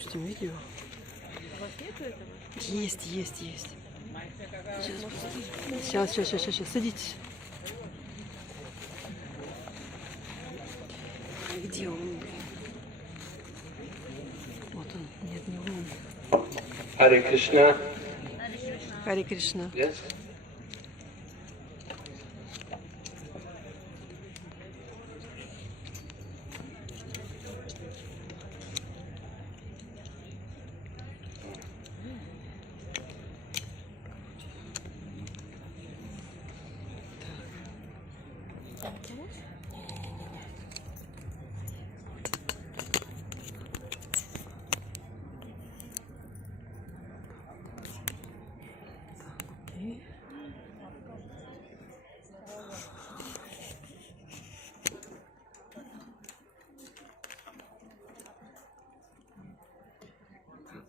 запустим видео. Есть. Сейчас. Садитесь. Где он? Вот он. Нет, не он. Hare Krishna. Харе Кришна. Yes.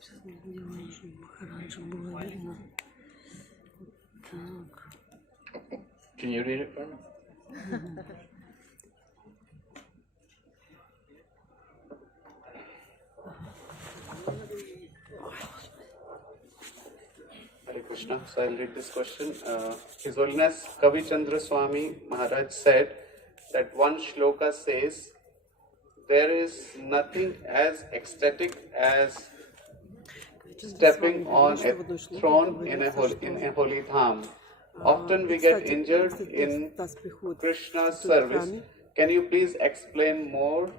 Сейчас мы сделаем, чтобы раньше было видно. Так. Can you read it for me? Hare Krishna. So I'll read this question. His Holiness Kavi Chandra Swami Maharaj said that one shloka says, there is nothing as ecstatic as stepping on a throne in a holy dham. Often we get injured in Krishna's service. Can you please explain more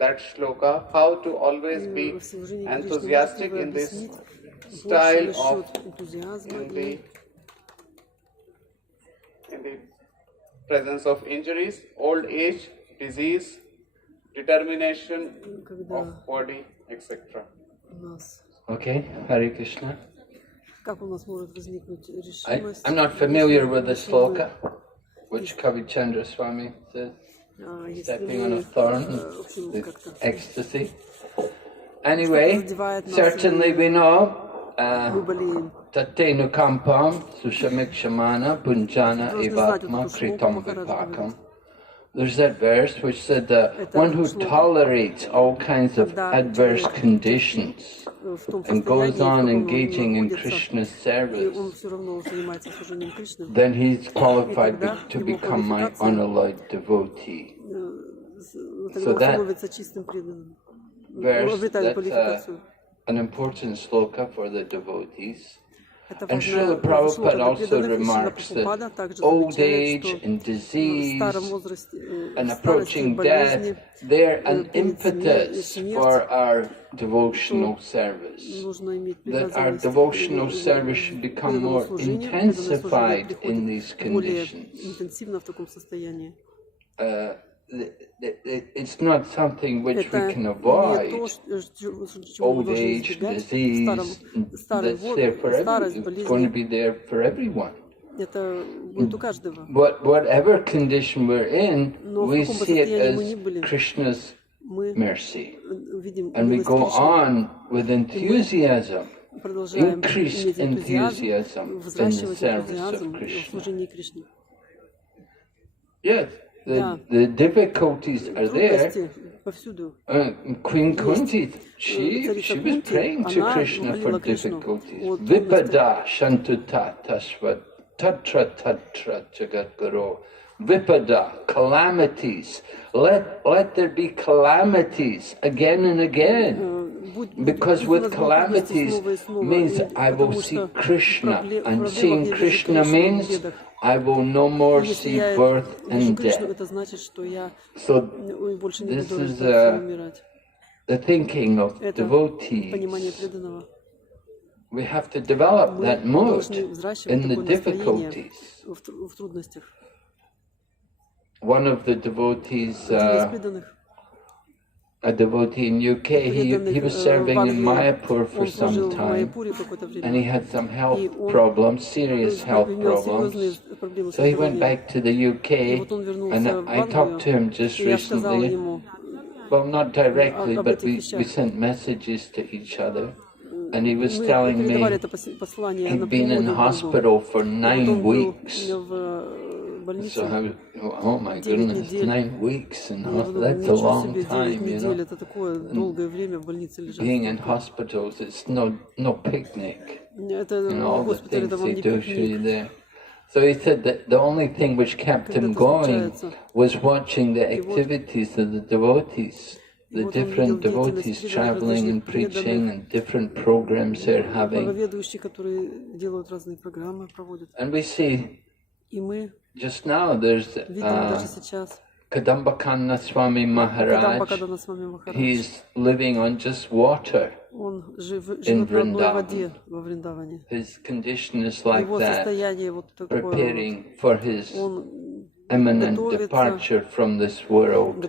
that shloka? How to always be enthusiastic in this style of in the presence of injuries, old age, disease, determination of body, etc. Okay, Hare Krishna. I'm not familiar with the sloka, which Kavi Chandra Swami says, stepping on a thorn, with ecstasy. Anyway, certainly we know Tatenu Kampam Sushamikshmana Punjana Evatma Kritam Vipakam. There's that verse which said one who tolerates all kinds of adverse conditions and goes on engaging in Krishna's service, then he's qualified to become my unalloyed devotee. So that verse, that's an important sloka for the devotees. And Srila Prabhupada also remarks that old age and disease and approaching death, they're an impetus for our devotional service. That our devotional service should become more intensified in these conditions. It's not something which we can avoid. Old age, disease, that's there for everyone. It's going to be there for everyone. But whatever condition we're in, we see it as Krishna's mercy. And we go on with enthusiasm, increased enthusiasm in the service of Krishna. Yes. The difficulties are there. Queen Kunti, she was praying to Krishna for difficulties. Vipada shantuta tasvat tatra tatra jagat guru. Vipada, calamities. Let there be calamities again and again. Because with calamities means I will see Krishna. And seeing Krishna means I will no more see birth and death. So this is the thinking of devotees. We have to develop that mood in the difficulties. One of the devotees, a devotee in UK, he was serving in Mayapur for some time, and he had some health problems, serious health problems. So he went back to the UK, and I talked to him just recently. Well, not directly, but we sent messages to each other. And he was telling me he'd been in hospital for 9 weeks. больнице. Oh my goodness, 9 weeks and that's a long time, you know. Это такое долгое время в больнице лежать. Being in hospitals, it's no picnic. Это all the госпиталь, это things вам they не do to you пикник. there. So he said that the only thing which kept him going was watching the activities of the devotees, the different devotees traveling and preaching and different programs they're having. Проповедующие, которые делают разные программы, проводят. And we see И мы just now there's видим даже сейчас. Kadambakanna Swami Maharaj. He's living on just water in Vrindavan. His condition is like that, preparing for his imminent departure from this world.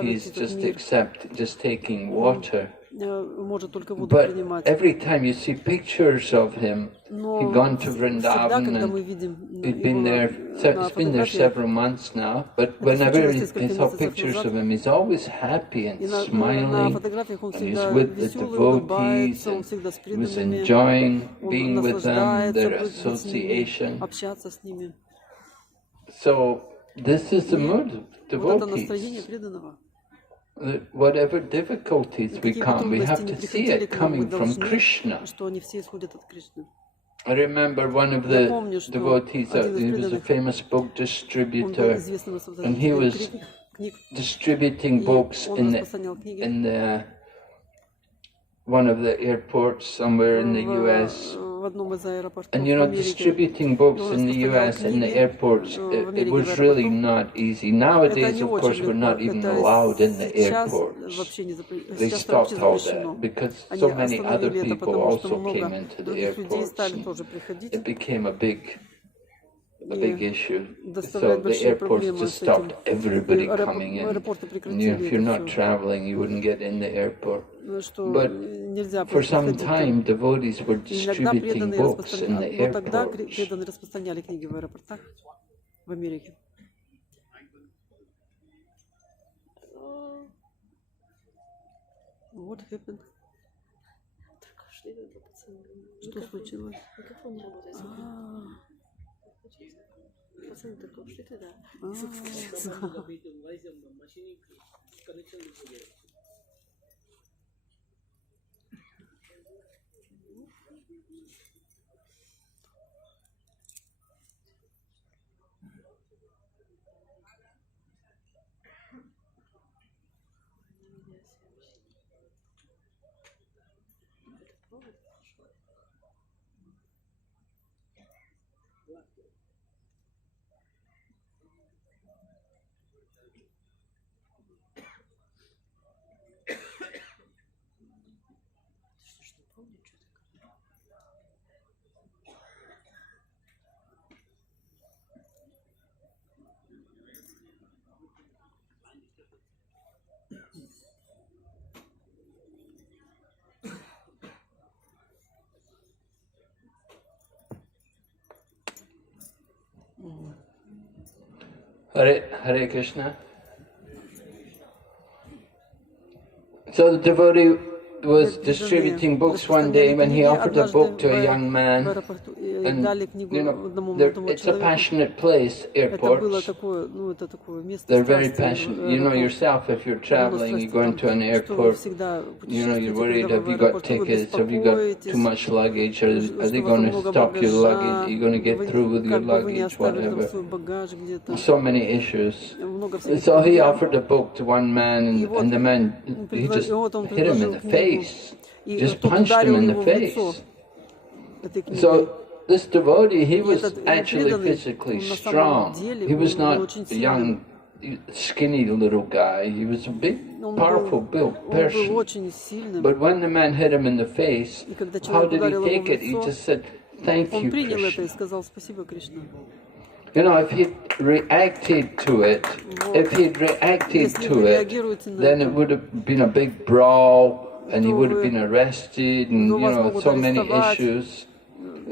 He's just taking water. But every time you see pictures of him, he'd gone to Vrindavan and he'd been there, it's been there several months now, but whenever I saw pictures of him, he's always happy and smiling, and he's with the devotees, and he was enjoying being with them, their association. So this is the mood of devotees. Whatever difficulties we come, we have to see it coming from Krishna. I remember one of the devotees, he was a famous book distributor, and he was distributing books in the one of the airports somewhere in the US. And you know, distributing books in the US in the airports, it was really not easy. Nowadays, of course, we're not even allowed in the airports. They stopped all that because so many other people also came into the airports. It became a big issue. So the airports just stopped everybody coming in. And if you're not traveling, you wouldn't get in the airport. But for some time, devotees were distributing books in the airports. What happened? Что случилось? Пацаны только ушли туда. Hare Krishna. So the devotee was distributing books one day when he offered a book to a young man. And, you know, it's a passionate place, airports. They're very passionate. You know yourself, if you're traveling, you go into an airport, you know, you're worried, have you got tickets, have you got too much luggage, are they going to stop your luggage, are you going to get through with your luggage, whatever. So many issues. So he offered a book to one man, and the man, he just hit him in the face, just punched him in the face. So this devotee, he was actually physically strong. He was not a young, skinny little guy. He was a big, powerful built person. But when the man hit him in the face, how did he take it? He just said, "Thank you, Krishna." You know, if he'd reacted to it, then it would have been a big brawl, and he would have been arrested, and you know, so many issues.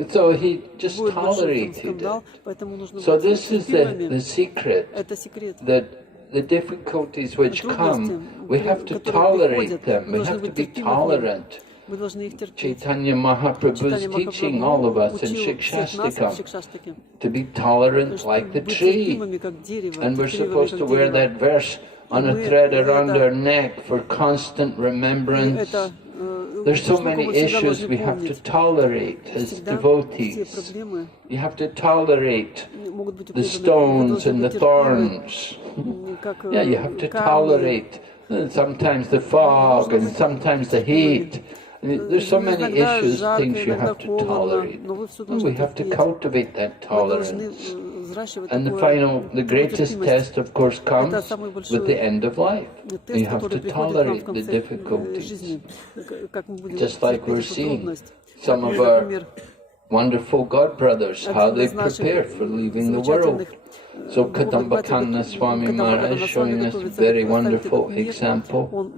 So he just tolerated it. So this is the secret, that the difficulties which come, we have to tolerate them, we have to be tolerant. Chaitanya Mahaprabhu's teaching all of us in Shikshastakam to be tolerant like the tree. And we're supposed to wear that verse on a thread around our neck for constant remembrance. There's so many issues we have to tolerate as devotees. You have to tolerate the stones and the thorns. Yeah, you have to tolerate sometimes the fog and sometimes the heat. There's so many issues, things you have to tolerate. And we have to cultivate that tolerance. And the greatest test, of course, comes with the end of life. You have to tolerate the difficulties. Just like we're seeing some of our wonderful God brothers, how they prepare for leaving the world. So Kadambakanna Swami Maharaj showing us a very wonderful example,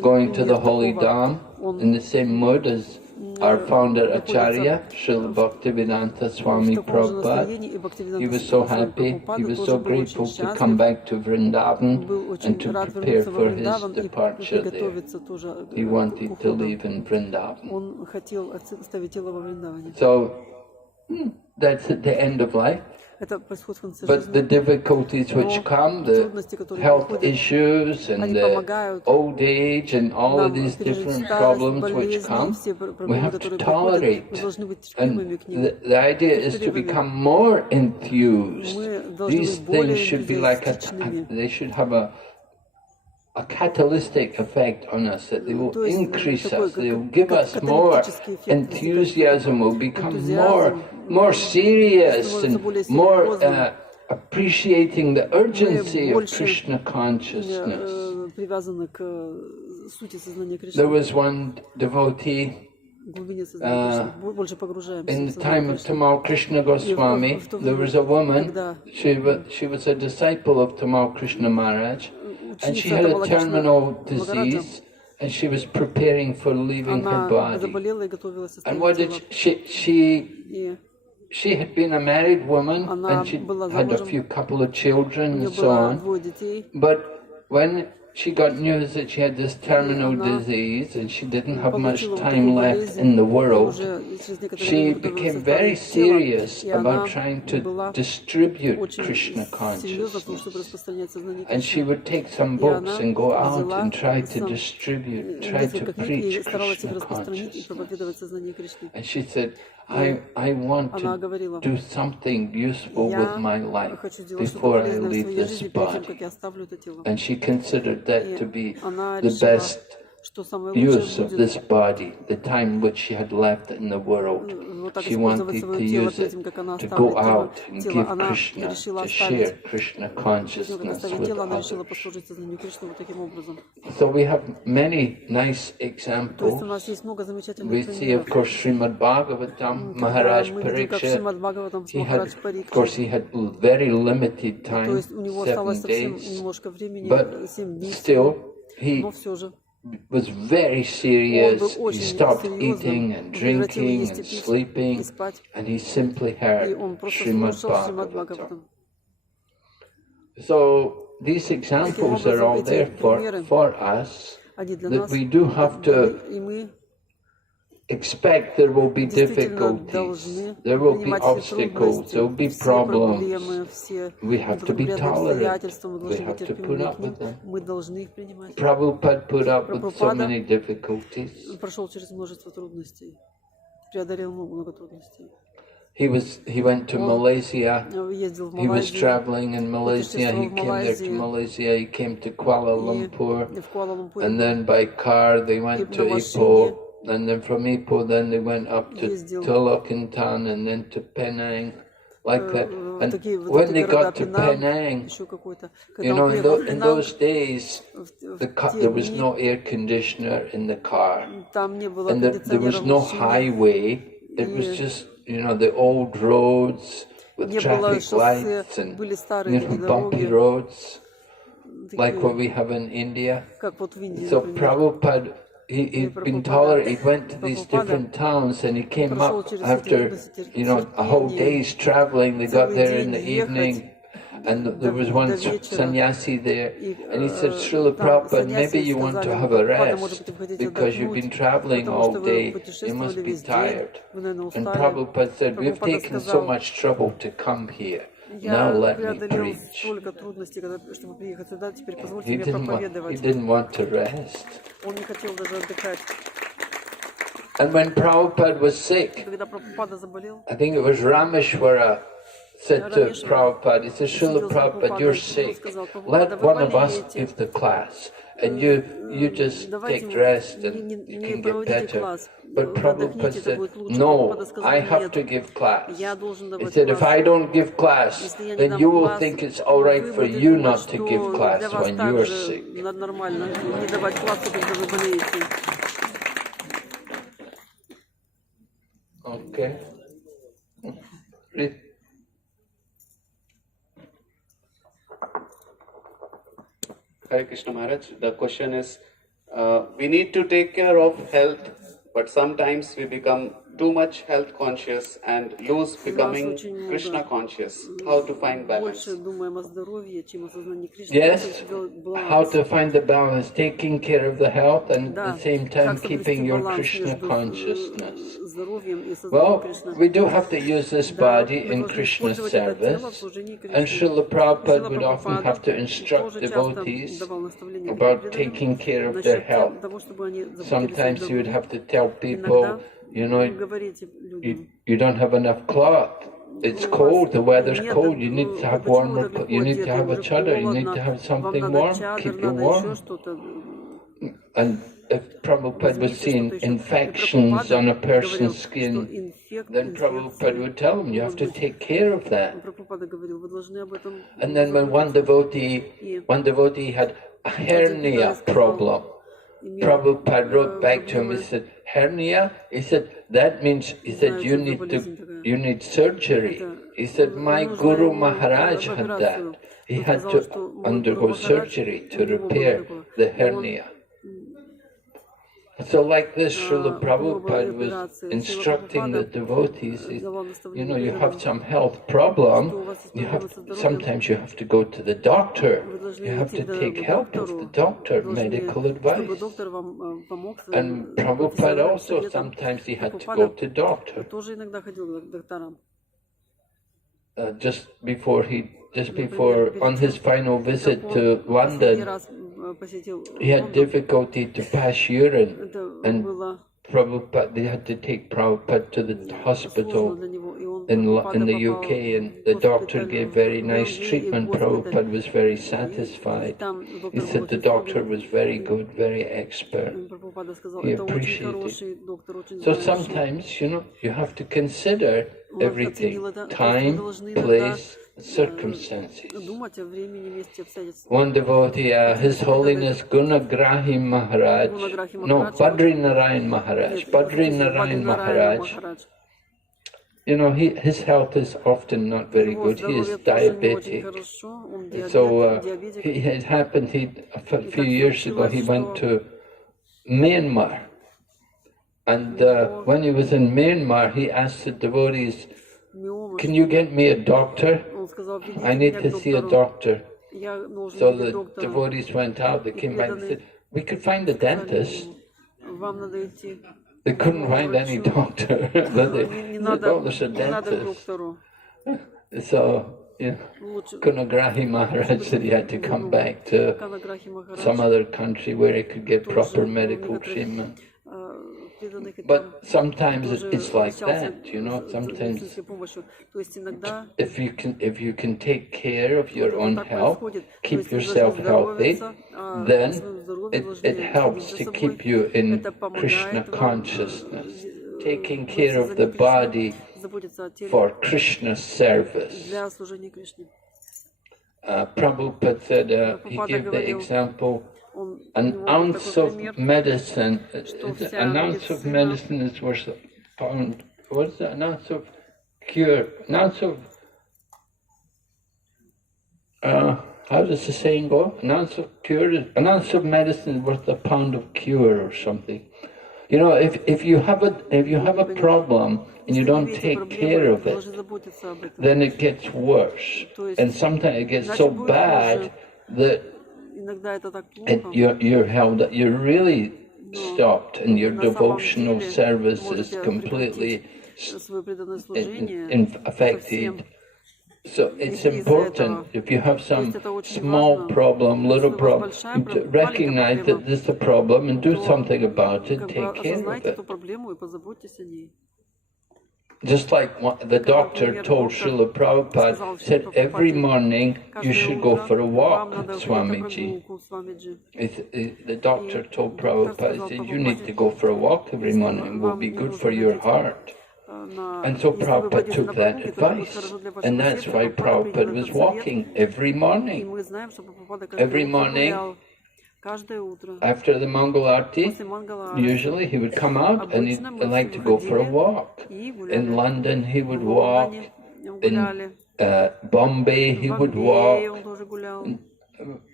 going to the holy Dham in the same mood as our founder Acharya, Srila Bhaktivedanta Swami Prabhupada. He was so happy, he was so grateful to come back to Vrindavan and to prepare for his departure there. He wanted to leave in Vrindavan. So that's at the end of life. But the difficulties which come, the health issues and the old age and all of these different problems which come, we have to tolerate. And the idea is to become more enthused. These things should be like they should have a catalytic effect on us, that they will increase us, they will give us more enthusiasm, we'll become more serious and more appreciating the urgency of Krishna consciousness. There was one devotee in the time of Tamal Krishna Goswami. There was a woman, she was a disciple of Tamal Krishna Maharaj, and she had a terminal disease, and she was preparing for leaving her body. And what did she had been a married woman, and she had a couple of children and so on. But when she got news that she had this terminal disease and she didn't have much time left in the world, she became very serious about trying to distribute Krishna consciousness. And she would take some books and go out and try to distribute, try to preach Krishna consciousness. And she said, I want to do something useful with my life before I leave this body. And she considered that to be the best use of this body, the time which she had left in the world. She wanted to use it to go out and give Krishna, to share Krishna consciousness with others. So we have many nice examples. We see, of course, Srimad Bhagavatam, Maharaj Parikshit. He had very limited time, 7 days, but still, he was very serious. He stopped eating and drinking and sleeping, and he simply heard Srimad Bhagavatam. So these examples are all there for us, that we do have to expect there will be difficulties, there will be obstacles, there will be problems. We have to be tolerant, we have to put up with them. Prabhupada put up with so many difficulties. He went to Malaysia, he was traveling in Malaysia, he came there to Malaysia, he came to Kuala Lumpur, and then by car they went to Ipoh. And then from Ipoh, then they went up to Tolokintan and then to Penang, like that. And when they got to Penang, you know, in those days, there was no air conditioner in the car, and there was no highway. It was just, you know, the old roads with traffic lights and, you know, bumpy roads, like what we have in India. So Prabhupada, he'd been tolerant. He went to these different towns, and he came up after, you know, a whole day's traveling. They got there in the evening, And there was one sannyasi there, and he said, Srila Prabhupada, maybe you want to have a rest because you've been traveling all day, you must be tired. And Prabhupada said, we've taken so much trouble to come here. Now let me preach. He didn't want to rest. And when Prabhupada was sick, I think it was Rameshwara said to Prabhupada, he said, Srila Prabhupada, you're sick. Let one of us give the class. And you just take rest and you can get better. But Prabhupada said, no, I have to give class. He said, if I don't give class, then you will think it's all right for you not to give class when you are sick. Okay. Read. Hare Krishna Maharaj, the question is, we need to take care of health, but sometimes we become too much health conscious and lose becoming Krishna conscious. How to find balance? Yes, how to find the balance, taking care of the health and at the same time keeping your Krishna consciousness. Well, we do have to use this body in Krishna's service, and Srila Prabhupada would often have to instruct devotees about taking care of their health. Sometimes he would have to tell people, you know, you don't have enough cloth. It's cold, the weather's cold, you need to have warmer, you need to have a chadar, you need to have something warm, keep you warm. And if Prabhupada was seeing infections on a person's skin, then Prabhupada would tell him, you have to take care of that. And then when one devotee had a hernia problem, Prabhupada wrote back to him, he said, hernia? He said, that means, he said, you need surgery. He said, my Guru Maharaj had that. He had to undergo surgery to repair the hernia. So like this, Srila Prabhupada was instructing the devotees, you know, you have some health problem, sometimes you have to go to the doctor, you have to take help of the doctor, medical advice. And Prabhupada also, sometimes he had to go to doctor. Just before on his final visit to London, he had difficulty to pass urine, and Prabhupada, they had to take Prabhupada to the hospital in the UK, and the doctor gave very nice treatment. Prabhupada was very satisfied. He said the doctor was very good, very expert. He appreciated. So sometimes, you know, you have to consider everything, time, place, circumstances. One devotee, His Holiness Gunagrahi Maharaj, Badri Narayan Maharaj, you know, his health is often not very good. He is diabetic. So it happened, a few years ago, he went to Myanmar. And when he was in Myanmar, he asked the devotees, can you get me a doctor? I need to see a doctor. So the devotees went out, they came back and said, we could find a dentist. They couldn't find any doctor. But they said, oh, there's a dentist. So, you know, Gunagrahi Maharaj said he had to come back to some other country where he could get proper medical treatment. But sometimes it's like that, you know. Sometimes, if you can take care of your own health, keep yourself healthy, then it helps to keep you in Krishna consciousness, taking care of the body for Krishna service. Prabhupada said, he gave the example, an ounce of medicine, an ounce of medicine is worth a pound. What is that? An ounce of cure, an ounce of, how does the saying go? An ounce of medicine is worth a pound of cure or something. You know, if you have a problem and you don't take care of it, then it gets worse, and sometimes it gets so bad that you're really stopped, and your devotional service is completely affected. So it's important, if you have some small problem, little problem, to recognize that this is a problem and do something about it, take care of it. Just like the doctor told Srila Prabhupada, said every morning you should go for a walk, Swamiji. The doctor told Prabhupada, said you need to go for a walk every morning, it will be good for your heart. And so Prabhupada took that advice, and that's why Prabhupada was walking every morning. Every morning, after the Mangalarti, usually he would come out and he'd like to go for a walk. In London he would walk, in Bombay he would walk.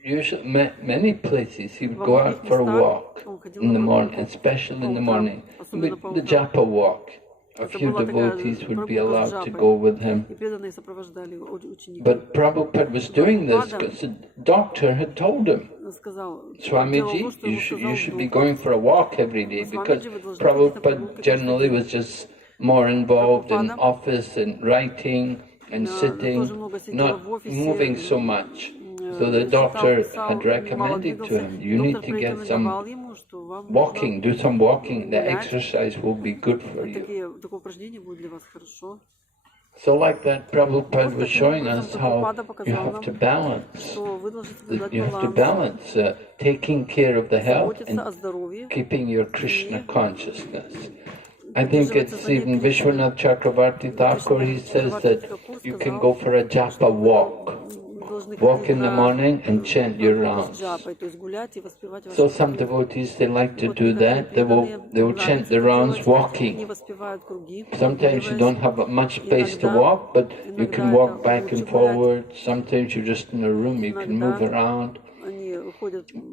Usually, many places he would go out for a walk in the morning, especially in the morning, the Japa walk. A few devotees would be allowed to go with him. But Prabhupada was doing this because the doctor had told him, Swamiji, you should be going for a walk every day, because Prabhupada generally was just more involved in office and writing and sitting, not moving so much. So the doctor had recommended to him, you need to get some walking, do some walking, the exercise will be good for you. So like that, Prabhupada was showing us how you have to balance. You have to balance taking care of the health and keeping your Krishna consciousness. I think it's even Vishwanath Chakravarti Thakur, he says that you can go for a japa walk. Walk in the morning and chant your rounds. So some devotees, they like to do that. They will chant the rounds walking. Sometimes you don't have much space to walk, but you can walk back and forward. Sometimes you're just in a room, you can move around.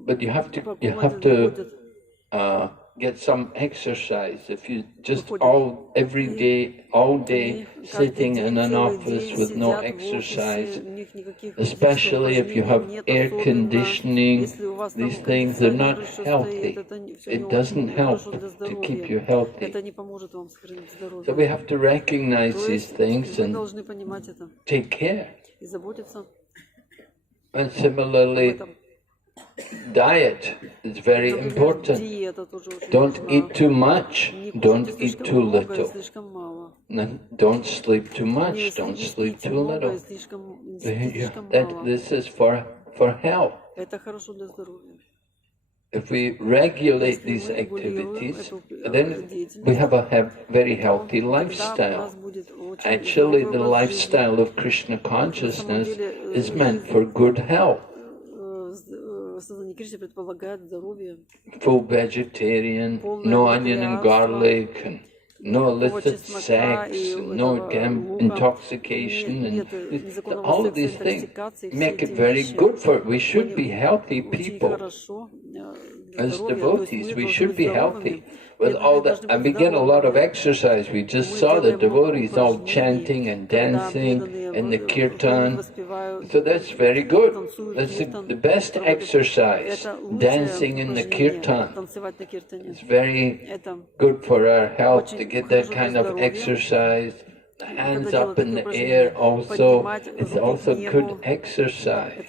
But you have to get some exercise. If you just all day sitting in an office with no exercise, especially if you have air conditioning, these things, they're not healthy. It doesn't help to keep you healthy. So we have to recognize these things and take care. And similarly, diet is very important. Don't eat too much, don't eat too little. Don't sleep too much, don't sleep too little. This is for health. If we regulate these activities, then we have a very healthy lifestyle. Actually, the lifestyle of Krishna consciousness is meant for good health. Full vegetarian, no onion and garlic, and no illicit sex, and no intoxication, and all of these things make it very good for it. We should be healthy people. As devotees, we should be healthy. With all that, and we get a lot of exercise. We just saw the devotees all chanting and dancing in the kirtan. So that's very good. That's the best exercise, dancing in the kirtan. It's very good for our health to get that kind of exercise. The hands up in the air also, it's also good exercise.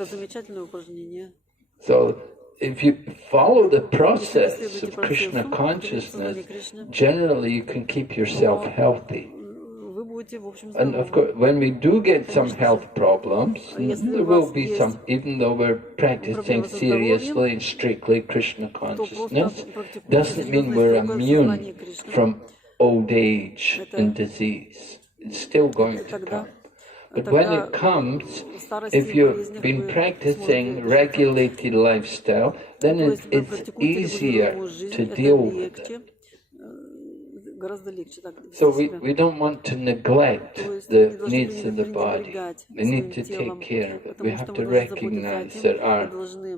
So if you follow the process of Krishna consciousness, generally you can keep yourself healthy. And of course, when we do get some health problems, there will be some, even though we're practicing seriously and strictly Krishna consciousness, doesn't mean we're immune from old age and disease. It's still going to come. But when it comes, if you've been practicing regulated lifestyle, then it's easier to deal with it. So we don't want to neglect the needs of the body. We need to take care of it. We have to recognize there are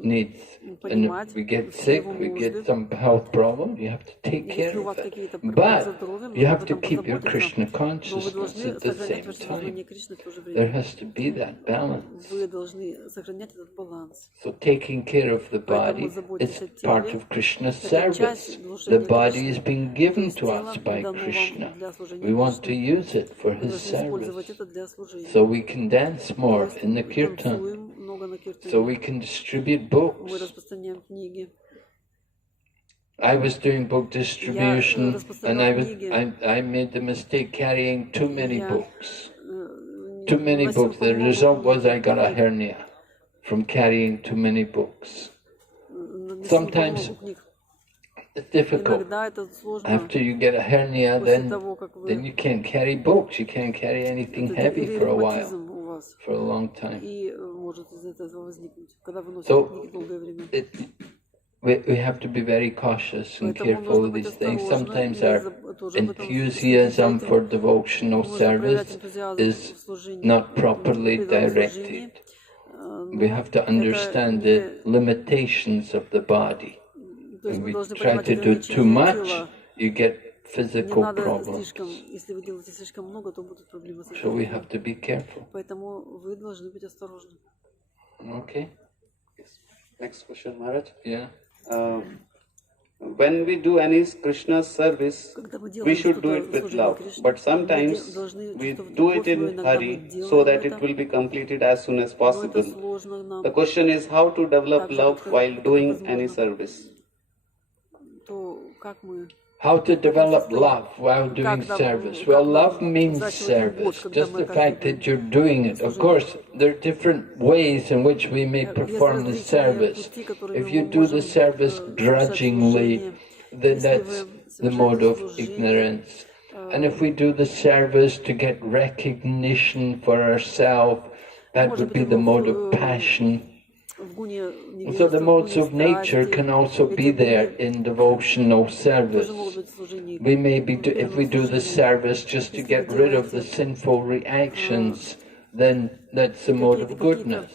needs. And if we get sick, we get some health problem, you have to take care of it. But you have to keep your Krishna consciousness at the same time. There has to be that balance. So taking care of the body is part of Krishna's service. The body is being given to us by Krishna. We want to use it for his service. So we can dance more in the kirtan. So we can distribute books. I was doing book distribution and I made the mistake carrying too many books. Too many books. The result was I got a hernia from carrying too many books. Sometimes it's difficult. After you get a hernia, then you can't carry books. You can't carry anything heavy for a while, for a long time. So we have to be very cautious and careful with these things. Sometimes our enthusiasm for devotional service is not properly directed. We have to understand the limitations of the body. When we try to do too much, you get physical problems. So we have to be careful. Okay. Yes. Next question, Maharaj. Yeah. When we do any Krishna service, we should do it with love. But sometimes we do it in hurry so that it will be completed as soon as possible. The question is how to develop love while doing any service. How to develop love while doing service? Well, love means service, just the fact that you're doing it. Of course, there are different ways in which we may perform the service. If you do the service grudgingly, then that's the mode of ignorance. And if we do the service to get recognition for ourselves, that would be the mode of passion. So the modes of nature can also be there in devotional service. We may be, if we do the service just to get rid of the sinful reactions, then that's the mode of goodness.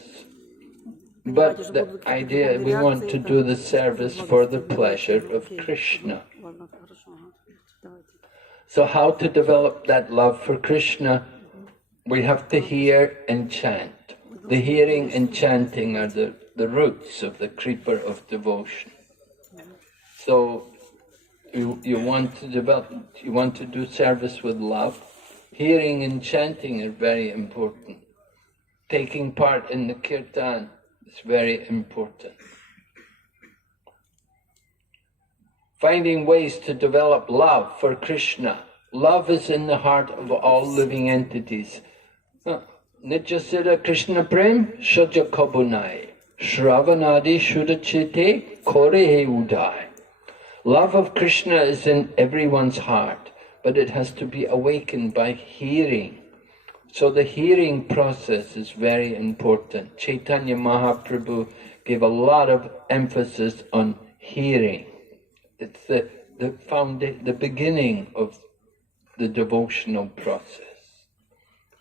But the idea, we want to do the service for the pleasure of Krishna. So how to develop that love for Krishna? We have to hear and chant. The hearing and chanting are the roots of the creeper of devotion. So you want to develop, you want to do service with love. Hearing and chanting are very important. Taking part in the kirtan is very important. Finding ways to develop love for Krishna. Love is in the heart of all living entities. Nitya Krishna Prem Shaja Kabunai Shravanadi Shudachite Korehe Udai. Love of Krishna is in everyone's heart, but it has to be awakened by hearing. So the hearing process is very important. Chaitanya Mahaprabhu gave a lot of emphasis on hearing. It's the beginning of the devotional process.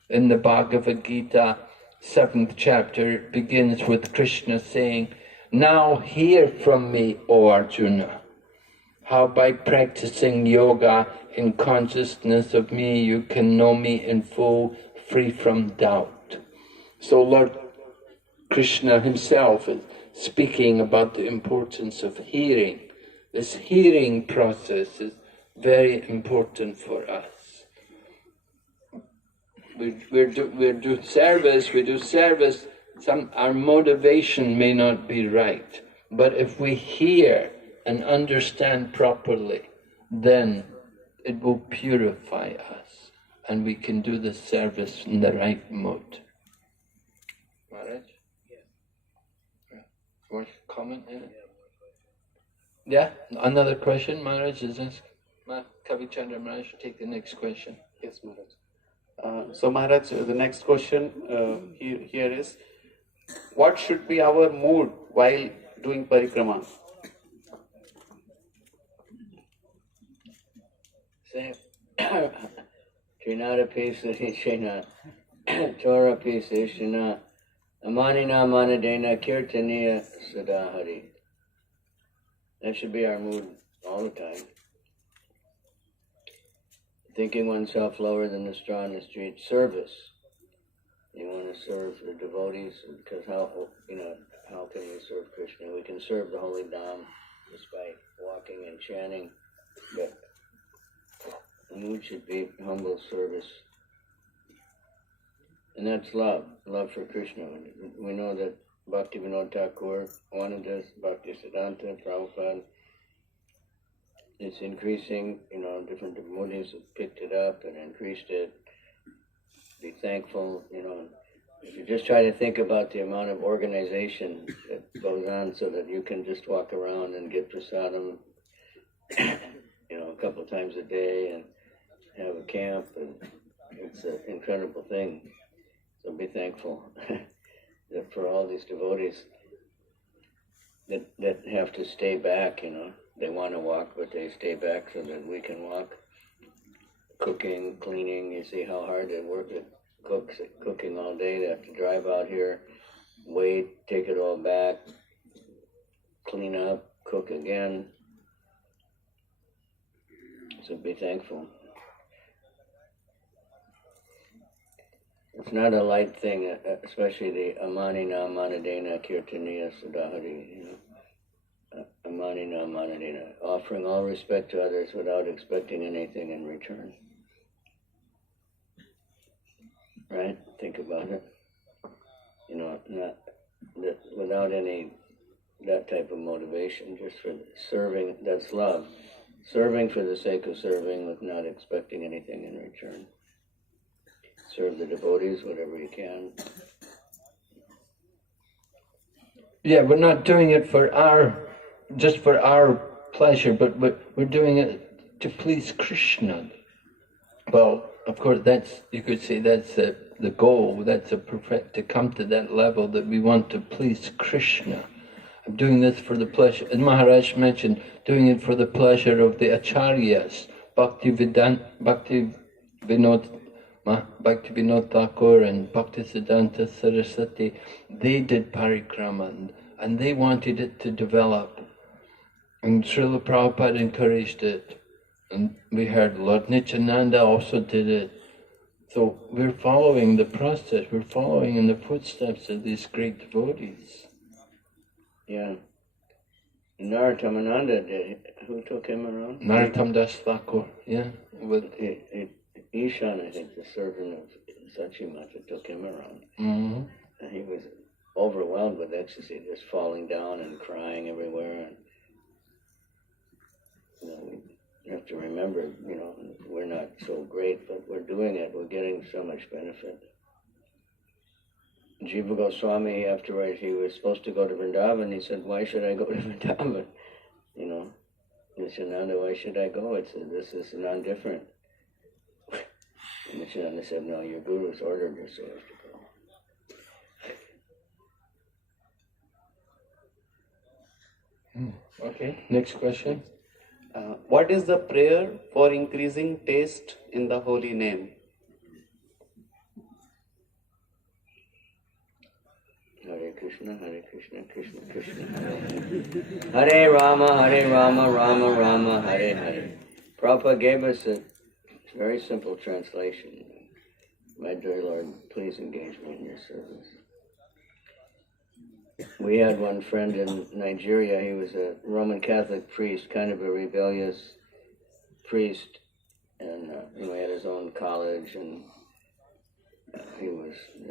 In the Bhagavad Gita, 7th chapter, it begins with Krishna saying, "Now hear from me, O Arjuna, how by practicing yoga in consciousness of me you can know me in full, free from doubt." So Lord Krishna himself is speaking about the importance of hearing. This hearing process is very important for us. We do service, our motivation may not be right, but if we hear and understand properly, then it will purify us and we can do the service in the right mode. Maharaj? Yeah. Want to comment? Yeah? Another question, Maharaj? Is this? Kavichandra Maharaj, take the next question. Yes, Maharaj. So Maharaj, the next question here is, what should be our mood while doing parikrama? Say, Trinada Pisa Hishina, Torah Pisa Hishina, Amanina Manadena Kirtaniya Sadahari. That should be our mood all the time. Thinking oneself lower than the straw in the street. Service. You want to serve the devotees, because how can we serve Krishna? We can serve the holy Dham just by walking and chanting, but the mood should be humble service. And that's love for Krishna. We know that Bhaktivinoda Thakur wanted this, Bhaktisiddhanta, Prabhupada. It's increasing, different devotees have picked it up and increased it. Be thankful, if you just try to think about the amount of organization that goes on so that you can just walk around and get prasadam, a couple of times a day and have a camp, and it's an incredible thing. So be thankful that for all these devotees that have to stay back, they want to walk, but they stay back so that we can walk. Cooking, cleaning, you see how hard they work at cooking all day. They have to drive out here, wait, take it all back, clean up, cook again. So be thankful. It's not a light thing, especially the Amanina Manadena Kirtaniya Sudahari, Amanina Manadena, offering all respect to others without expecting anything in return. Right? Think about it. Not that without any that type of motivation, just for serving. That's love. Serving for the sake of serving with not expecting anything in return. Serve the devotees whatever you can. Yeah, we're not doing it just for our pleasure, but we're doing it to please Krishna. Well, of course, you could say that's the goal. That's to come to that level that we want to please Krishna. I'm doing this for the pleasure. And Maharaj mentioned doing it for the pleasure of the acharyas, Bhaktivinoda Thakur and Bhaktisiddhanta Saraswati. They did Parikrama and they wanted it to develop. And Srila Prabhupada encouraged it. And we heard Lord Nityananda also did it. So we're following the process. We're following in the footsteps of these great devotees. Yeah. Narottam did. Who took him around? Narottam Das Thakur, yeah. With Ishan, I think, the servant of Sachimata, took him around. Mm-hmm. And he was overwhelmed with ecstasy, just falling down and crying everywhere. And, we have to remember, we're not so great, but we're doing it. We're getting so much benefit. Jiva Goswami, afterwards, he was supposed to go to Vrindavan. He said, "Why should I go to Vrindavan? Nityananda, why should I go? This is non-different." And Nityananda said, "No, your guru's ordered you, so you have to go." Okay, next question. What is the prayer for increasing taste in the holy name? Hare Krishna, Krishna Krishna, Hare Hare Rama, Rama Rama, Hare Hare. Prabhupada gave us a very simple translation. My dear Lord, please engage me in your service. We had one friend in Nigeria. He was a Roman Catholic priest, kind of a rebellious priest, and he had his own college, and he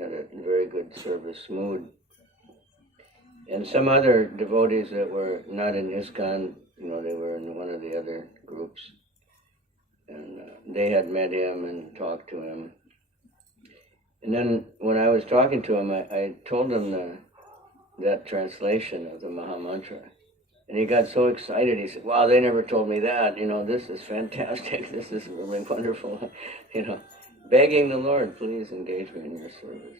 had a very good service mood. And some other devotees that were not in ISKCON, they were in one of the other groups, and they had met him and talked to him. And then when I was talking to him, I told him that translation of the Maha Mantra. And he got so excited, he said, "Wow, they never told me that. This is fantastic. This is really wonderful." Begging the Lord, please engage me in your service.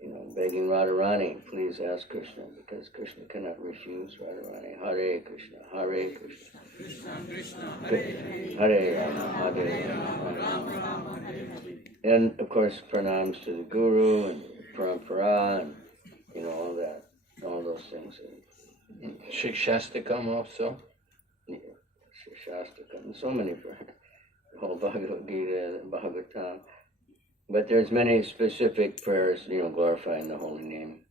begging Radharani, please ask Krishna, because Krishna cannot refuse Radharani. Hare Krishna, Hare Krishna, Hare Rama, Hare Rama. And of course, pranams to the Guru and Parampara and all that, all those things. Shikshastakam also. Yeah, Shikshastakam, so many for the whole Bhagavad Gita, Bhagavatam. But there's many specific prayers, glorifying the holy name.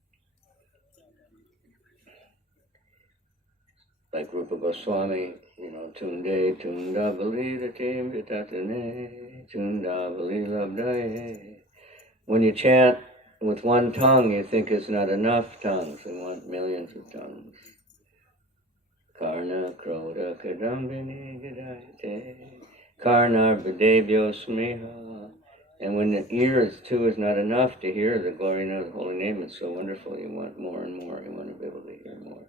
Like Rupa Goswami, Tunde Tunda Balida Vitatane Tunda Balila Labdaye. When you chant with one tongue, you think it's not enough tongues. We want millions of tongues. Karna Kroda Kadambini Gadayate Karna Videbhyo Smiha. And when the ears too is not enough to hear the glory of the holy name, it's so wonderful. You want more and more. You want to be able to hear more.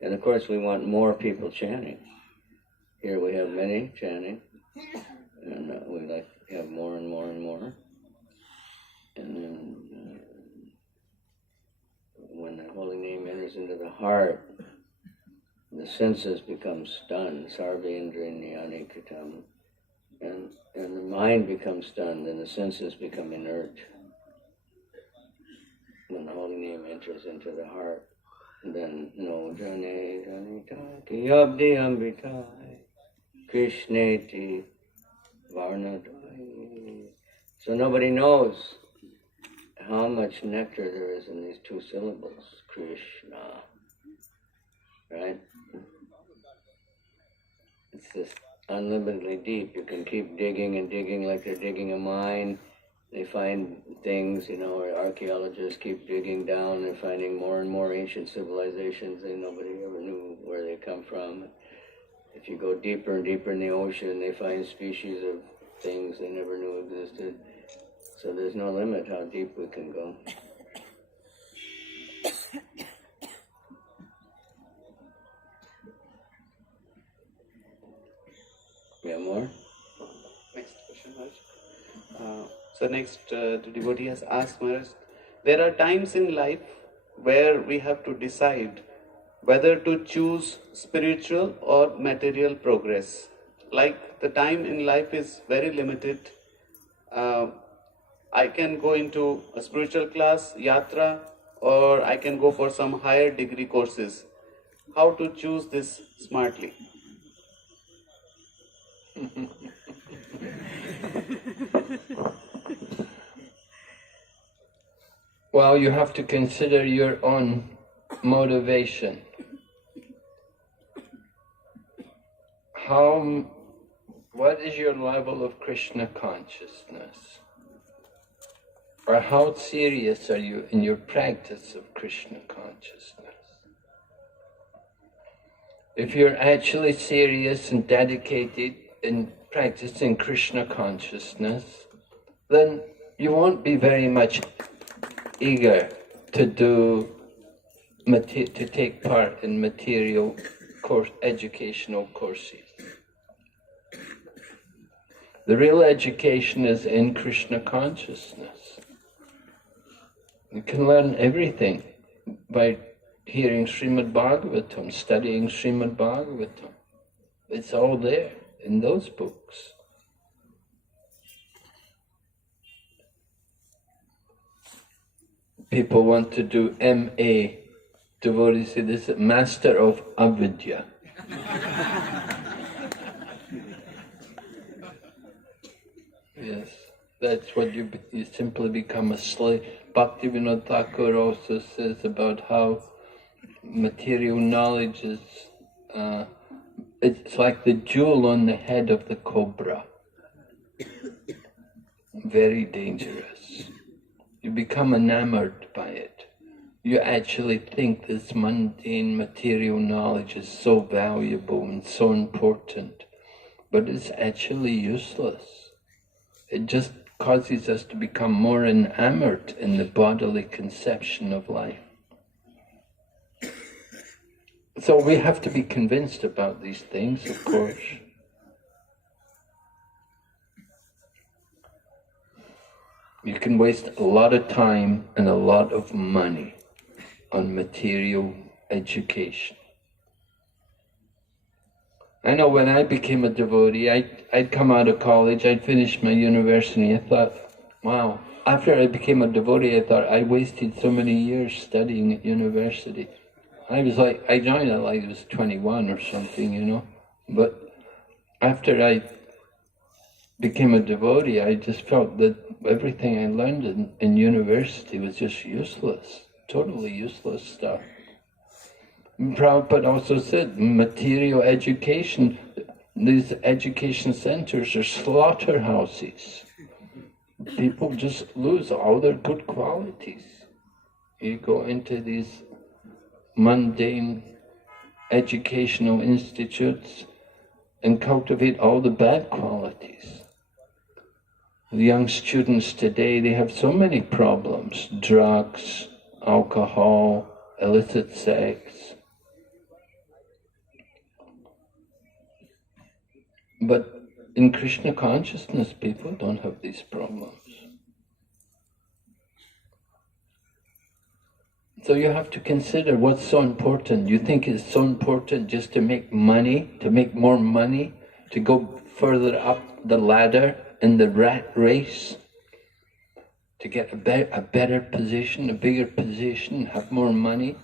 And of course, we want more people chanting. Here we have many chanting, and we like to have more and more and more. And then when the holy name enters into the heart, the senses become stunned. Sarvendriyani kritam. And the mind becomes stunned, and the senses become inert. When the holy name enters into the heart, then no jane janita ki abdi ambitai krishneti varnadai. So nobody knows how much nectar there is in these two syllables, Krishna. Right? It's just unlimitedly deep. You can keep digging and digging like they're digging a mine. They find things, or archaeologists keep digging down. They're finding more and more ancient civilizations that nobody ever knew where they come from. If you go deeper and deeper in the ocean, they find species of things they never knew existed. So there's no limit how deep we can go. Yeah, more? Next question, Maharaj. So next, the devotee has asked, Maharaj, there are times in life where we have to decide whether to choose spiritual or material progress. Like the time in life is very limited. I can go into a spiritual class, yatra, or I can go for some higher degree courses. How to choose this smartly? Well, you have to consider your own motivation. What is your level of Krishna consciousness? Or how serious are you in your practice of Krishna consciousness? If you're actually serious and dedicated in practicing Krishna consciousness, then you won't be very much eager to take part in material educational courses. The real education is in Krishna consciousness. You can learn everything by hearing Srimad Bhagavatam, studying Srimad Bhagavatam. It's all there in those books. People want to do M.A. Devotees say this is Master of Avidya. Yes, that's what you simply become a slave. Bhaktivinoda Thakur also says about how material knowledge is, it's like the jewel on the head of the cobra. Very dangerous. You become enamored by it. You actually think this mundane material knowledge is so valuable and so important, but it's actually useless. It just causes us to become more enamored in the bodily conception of life. So we have to be convinced about these things, of course. You can waste a lot of time and a lot of money on material education. I know when I became a devotee, I'd come out of college, I'd finished my university, I thought, wow. After I became a devotee, I thought I wasted so many years studying at university. I joined it like I was 21 or something, you know. But after I became a devotee, I just felt that everything I learned in university was just useless, totally useless stuff. Prabhupada also said, material education, these education centers are slaughterhouses. People just lose all their good qualities. You go into these mundane educational institutes and cultivate all the bad qualities. The young students today, they have so many problems: drugs, alcohol, illicit sex. But in Krishna consciousness, people don't have these problems. So you have to consider what's so important. You think it's so important just to make money, to make more money, to go further up the ladder in the rat race, to get a better position, a bigger position, have more money?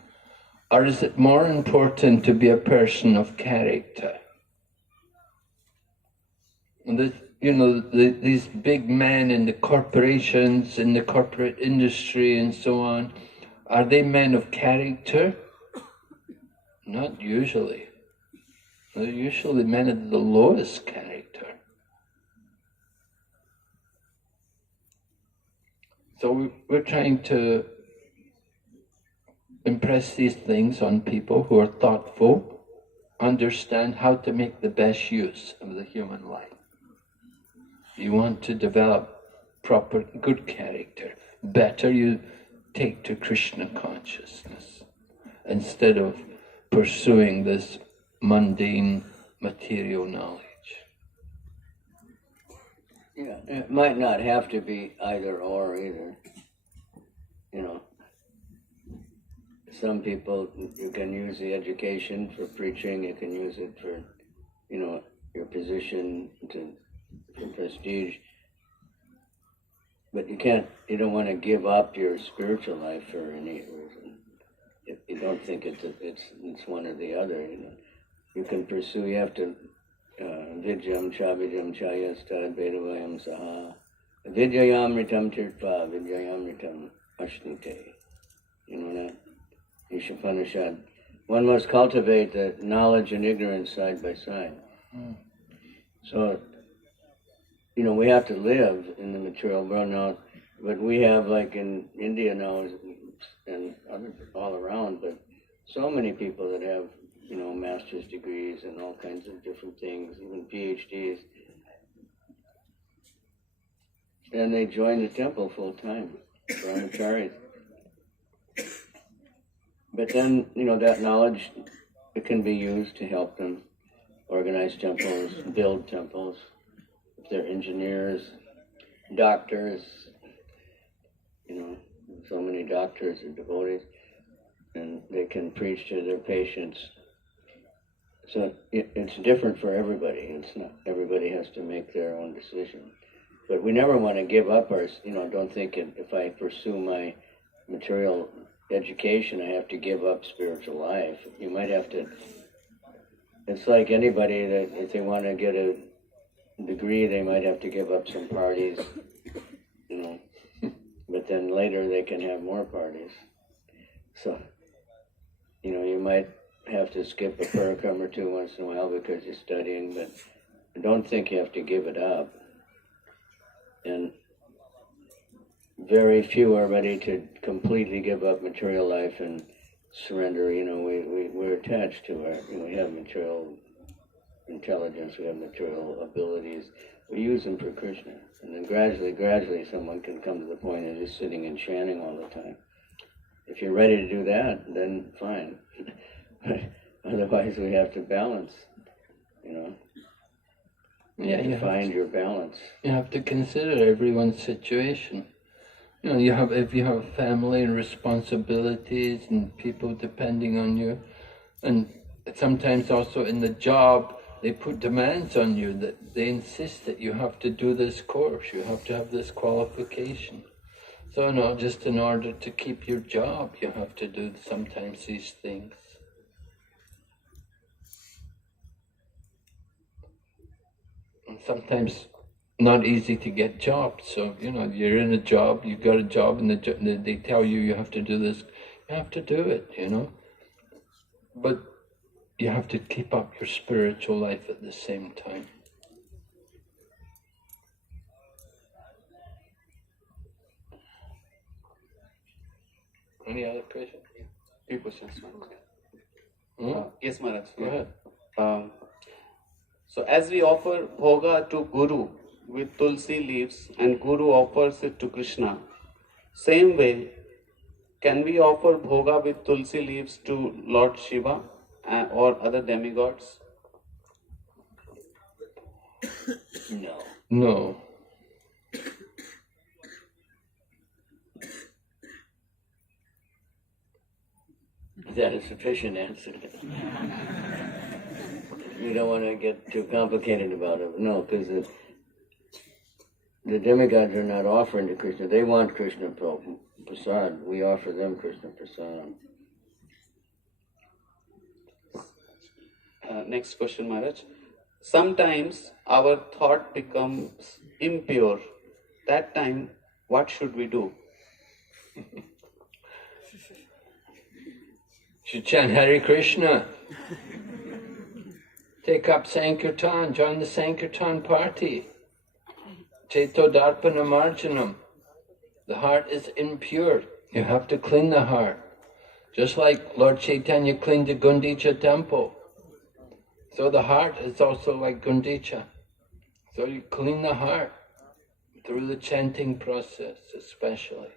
Or is it more important to be a person of character? And these big men in the corporations, in the corporate industry and so on, are they men of character? Not usually. They're usually men of the lowest character. So we're trying to impress these things on people who are thoughtful, understand how to make the best use of the human life. You want to develop proper, good character. Better you take to Krishna consciousness instead of pursuing this mundane material knowledge. Yeah, it might not have to be either or either. You know, some people, you can use the education for preaching, you can use it for, you know, your position for prestige. But you don't want to give up your spiritual life for any reason. If you don't think it's one or the other, you know. You can pursue, you have to vidyam chabidam chayastad vedavayam saha vidyayamritam tirtva vidyayamritam ashnute. You know that? Ishapanishad. One must cultivate the knowledge and ignorance side by side. So, you know, we have to live in the material world now, but we have, like in India now and all around, but so many people that have, you know, master's degrees and all kinds of different things, even PhDs, and they join the temple full time, brahmacharis. But then, you know, that knowledge, it can be used to help them organize temples, build temples. If they're engineers, doctors, you know, so many doctors are devotees, and they can preach to their patients. So it's different for everybody. It's not, everybody has to make their own decision. But we never want to give up our, you know, don't think if I pursue my material education, I have to give up spiritual life. You might have to, it's like anybody that if they want to get a degree, they might have to give up some parties, you know, but then later they can have more parties. So, you know, you might have to skip a Parikrama or two once in a while because you're studying, but I don't think you have to give it up. And very few are ready to completely give up material life and surrender. You know, we're attached to our, you know, we have material intelligence, we have material abilities. We use them for Krishna. And then gradually someone can come to the point of just sitting and chanting all the time. If you're ready to do that, then fine. Otherwise we have to balance, you know. You have to find your balance. You have to consider everyone's situation. You know, if you have family and responsibilities and people depending on you, and sometimes also in the job, they put demands on you that they insist that you have to do this course, you have to have this qualification. So no, just in order to keep your job, you have to do sometimes these things. And sometimes not easy to get jobs. So, you know, you're in a job, you've got a job, and they tell you you have to do this. You have to do it, you know. But you have to keep up your spiritual life at the same time. Any other questions? Few questions. Hmm? Yes, Maharaj. Go ahead. So as we offer bhoga to Guru with tulsi leaves and Guru offers it to Krishna, same way, can we offer bhoga with tulsi leaves to Lord Shiva or other demigods? No. No. Is that a sufficient answer? We don't want to get too complicated about it. No, because the demigods are not offering to Krishna. They want Krishna Prasad. We offer them Krishna Prasad. Next question, Maharaj. Sometimes our thought becomes impure. That time, what should we do? Should chant Hare Krishna. Take up Sankirtan, join the Sankirtan party. Cheto Darpana Marjanam. The heart is impure. You have to clean the heart. Just like Lord Chaitanya cleaned the Gundicha temple. So the heart is also like Gundicha. So you clean the heart through the chanting process especially.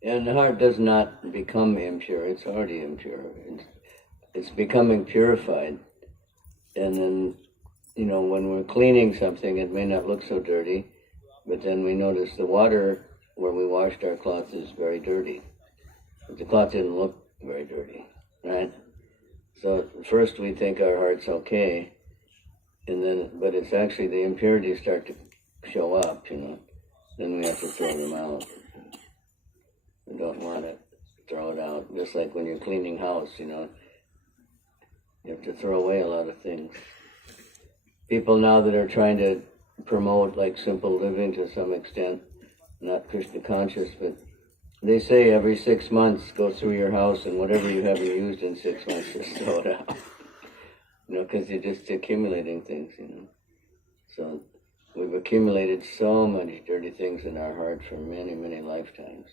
And the heart does not become impure. It's already impure. It's becoming purified. And then, you know, when we're cleaning something, it may not look so dirty, but then we notice the water where we washed our cloth is very dirty. But the cloth didn't look very dirty, right? So first we think our heart's okay, and then, but it's actually the impurities start to show up, you know. Then we have to throw them out. We don't want it, throw it out. Just like when you're cleaning house, you know, you have to throw away a lot of things. People now that are trying to promote like simple living to some extent, not Krishna conscious, but they say every 6 months go through your house and whatever you haven't used in 6 months, just throw it out. You know, because you're just accumulating things, you know. So we've accumulated so many dirty things in our heart for many, many lifetimes.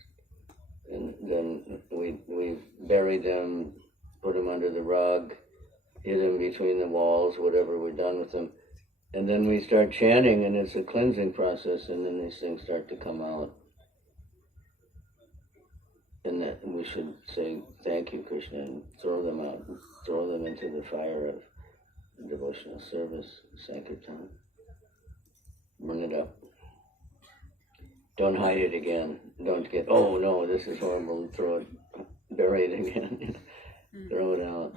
And then we bury them, put them under the rug, hid them between the walls, whatever we're done with them. And then we start chanting, and it's a cleansing process, and then these things start to come out. And that we should say, thank you, Krishna, and throw them out, throw them into the fire of devotional service, Sankirtan. Burn it up. Don't hide it again. Don't get, oh no, this is horrible, and throw it, bury it again. Throw it out.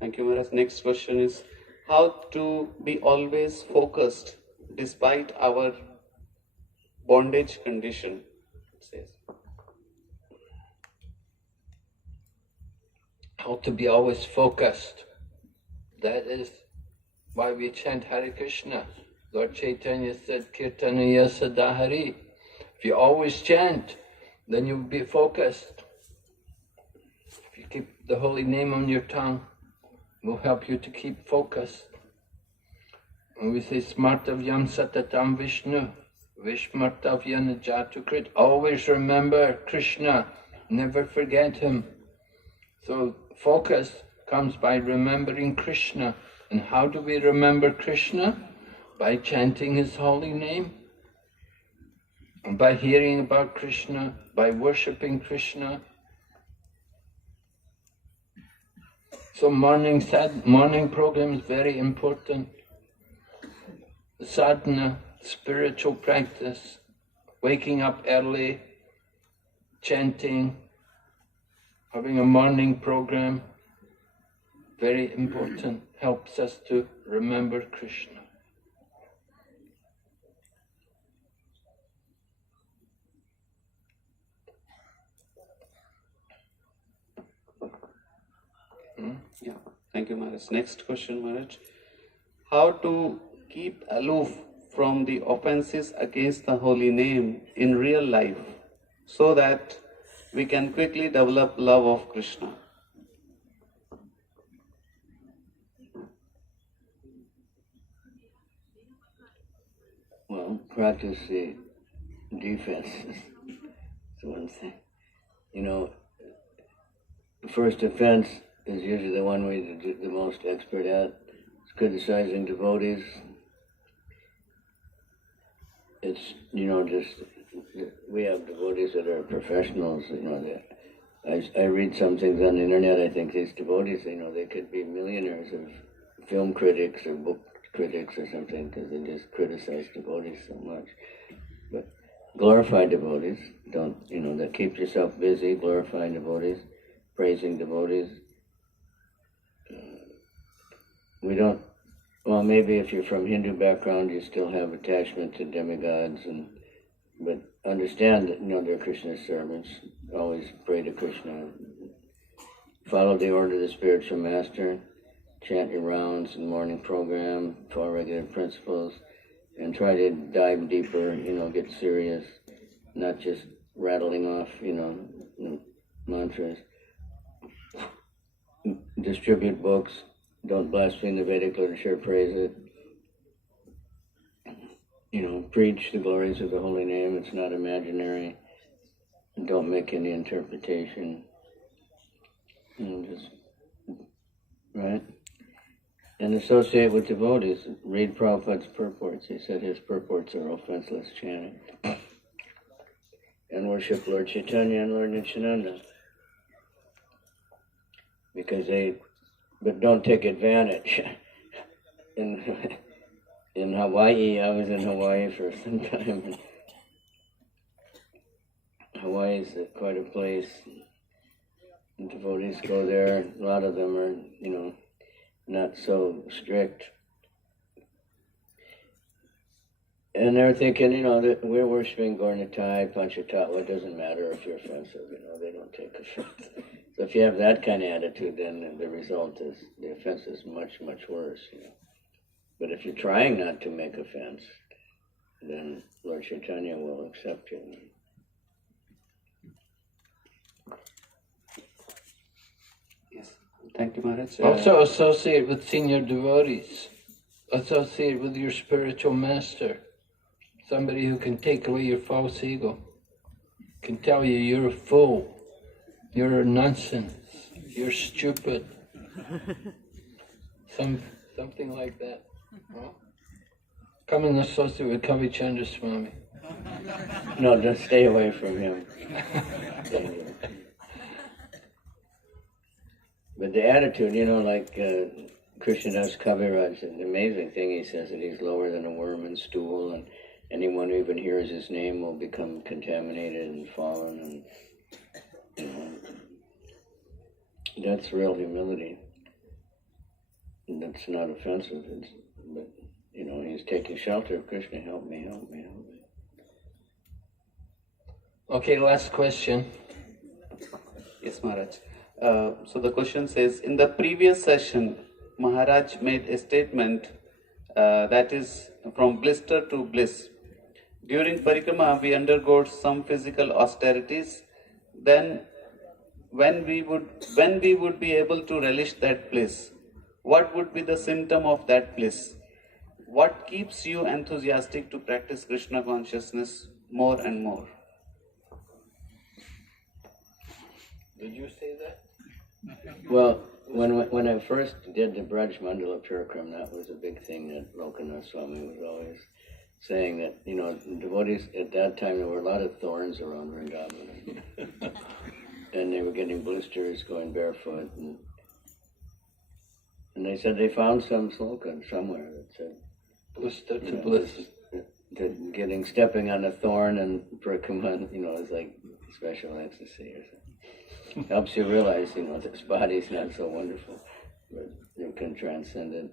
Thank you, Maharaj. Next question is, how to be always focused despite our bondage condition, it says. How to be always focused. That is why we chant Hare Krishna. Lord Chaitanya said, Kirtanaya Sadahari. If you always chant, then you'll be focused. If you keep the holy name on your tongue, it will help you to keep focused. And we say, Smartavyam Satatam Vishnu, Vishmartavyam Jatukrit. Always remember Krishna, never forget him. So focus comes by remembering Krishna. And how do we remember Krishna? By chanting his holy name, and by hearing about Krishna, by worshipping Krishna. So morning program is very important. Sadhana, spiritual practice, waking up early, chanting, having a morning program, very important, helps us to remember Krishna. Yeah, thank you, Maharaj. Next question, Maharaj. How to keep aloof from the offenses against the holy name in real life so that we can quickly develop love of Krishna? Well, practice the defense is one thing. You know, the first offense is usually the one we're the most expert at. It's criticizing devotees. It's, just, we have devotees that are professionals, I read some things on the internet, I think these devotees, they could be millionaires of film critics or book critics or something, because they just criticize devotees so much. But glorify devotees, that keep yourself busy, glorifying devotees, praising devotees. Maybe if you're from Hindu background, you still have attachment to demigods, but understand that, they're Krishna's servants. Always pray to Krishna. Follow the order of the spiritual master. Chant your rounds and morning program, follow regular principles, and try to dive deeper, get serious, not just rattling off, mantras. Distribute books. Don't blaspheme the Vedic literature, praise it. Preach the glories of the holy name. It's not imaginary. Don't make any interpretation. Right? And associate with devotees. Read Prabhupada's purports. He said his purports are offenseless chanting. And worship Lord Chaitanya and Lord Nityananda. But don't take advantage. In Hawaii, I was in Hawaii for some time. Hawaii is quite a place. Devotees go there. A lot of them are, not so strict. And they're thinking, that we're worshiping Gaurnitai, Panchatattva. It doesn't matter if you're offensive, they don't take offense. So if you have that kind of attitude, then the result is, the offense is much, much worse, But if you're trying not to make offense, then Lord Chaitanya will accept you. Yes, thank you, Maharaj. Also associate with senior devotees. Associate with your spiritual master. Somebody who can take away your false ego. Can tell you you're a fool. You're nonsense. You're stupid. Something like that. Huh? Come and associate with Kavi Chandra Swami. No, just stay away from him. But the attitude, like Krishnadas Kaviraj, an amazing thing he says, that he's lower than a worm in stool, and anyone who even hears his name will become contaminated and fallen, and that's real humility. And that's not offensive, but he's taking shelter of Krishna. Help me, help me, help me. Okay, last question. Yes, Maharaj. So the question says, in the previous session, Maharaj made a statement that is from blister to bliss. During Parikrama, we undergo some physical austerities. Then, when we would be able to relish that bliss, what would be the symptom of that bliss? What keeps you enthusiastic to practice Krishna consciousness more and more? Did you say that? Well, when I first did the Braj Mandala Parikrama, that was a big thing that Lokanath Swami was always saying, that, devotees at that time, there were a lot of thorns around Vrindavan. And they were getting blisters going barefoot. And they said they found some slogan somewhere that said, blister to bliss. That stepping on a thorn and Parikrama, is like special ecstasy or something. Helps you realize, this body's not so wonderful, but you can transcend it.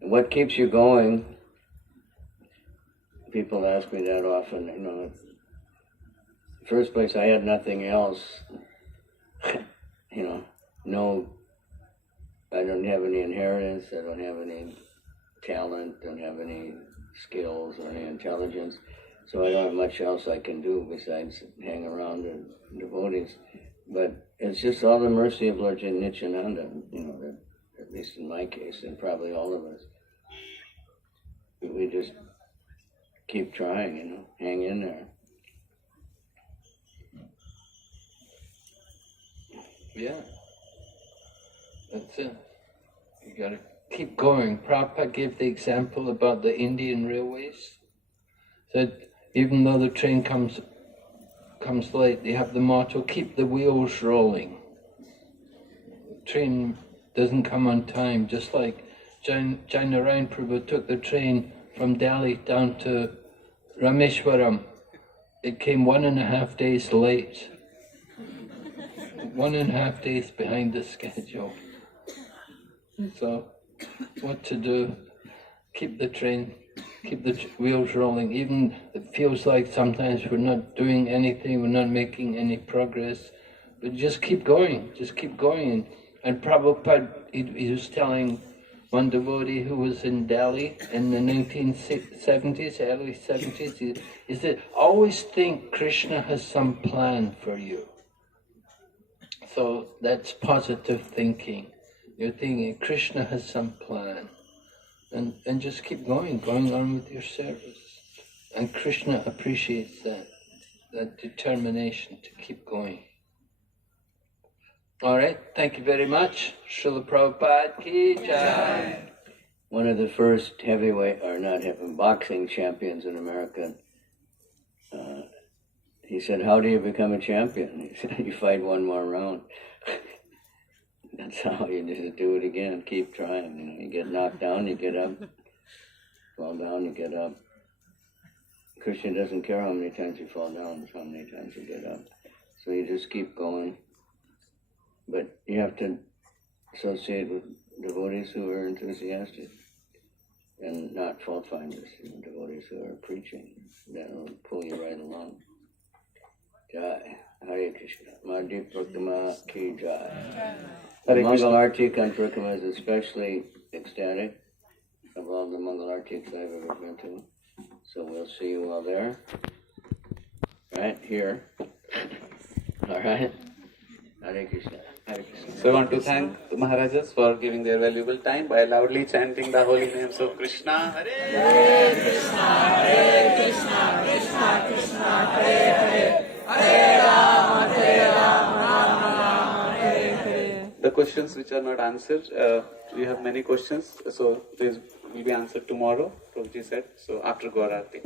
And what keeps you going? People ask me that often, First place, I had nothing else, no, I don't have any inheritance, I don't have any talent, don't have any skills or any intelligence, so I don't have much else I can do besides hang around with devotees. But it's just all the mercy of Lord Nityananda, that, at least in my case, and probably all of us. We just keep trying, hang in there. Yeah, that's it. You gotta keep going. Prabhupada gave the example about the Indian railways. Said even though the train comes late, they have the motto, keep the wheels rolling. The train doesn't come on time, just like Jainarayan Prabhu took the train from Delhi down to Rameshwaram. It came 1.5 days late. 1.5 days behind the schedule. So, what to do? Keep the train, keep the wheels rolling. Even it feels like sometimes we're not doing anything, we're not making any progress, but just keep going, And Prabhupada, he was telling one devotee who was in Delhi in the 1970s, early 70s, he said, always think Krishna has some plan for you. So that's positive thinking. You're thinking Krishna has some plan. And just keep going on with your service. And Krishna appreciates that determination to keep going. All right, thank you very much. Srila Prabhupada ki jai. One of the first boxing champions in America, he said, how do you become a champion? He said, you fight one more round. That's how you just do it again. Keep trying. You get knocked down, you get up. Fall down, you get up. Krishna doesn't care how many times you fall down, it's how many times you get up. So you just keep going. But you have to associate with devotees who are enthusiastic and not fault finders, devotees who are preaching. That will pull you right along. Jai. Hare Krishna. Navadwip ki jai. The Mangal Artik on Parikrama is especially ecstatic of all the Mangal Artiks I've ever been to. So we'll see you all there. Right here. All right. Hare Krishna. Hare Krishna. So I want to thank the Maharajas for giving their valuable time by loudly chanting the holy names of Krishna. Hare Krishna, Hare Krishna, Krishna Krishna, Hare Hare, Hare Rama, Rama Rama, Hare Hare. The questions which are not answered, we have many questions, so these will be answered tomorrow, Prabhuji said, so after Gaur Aarti.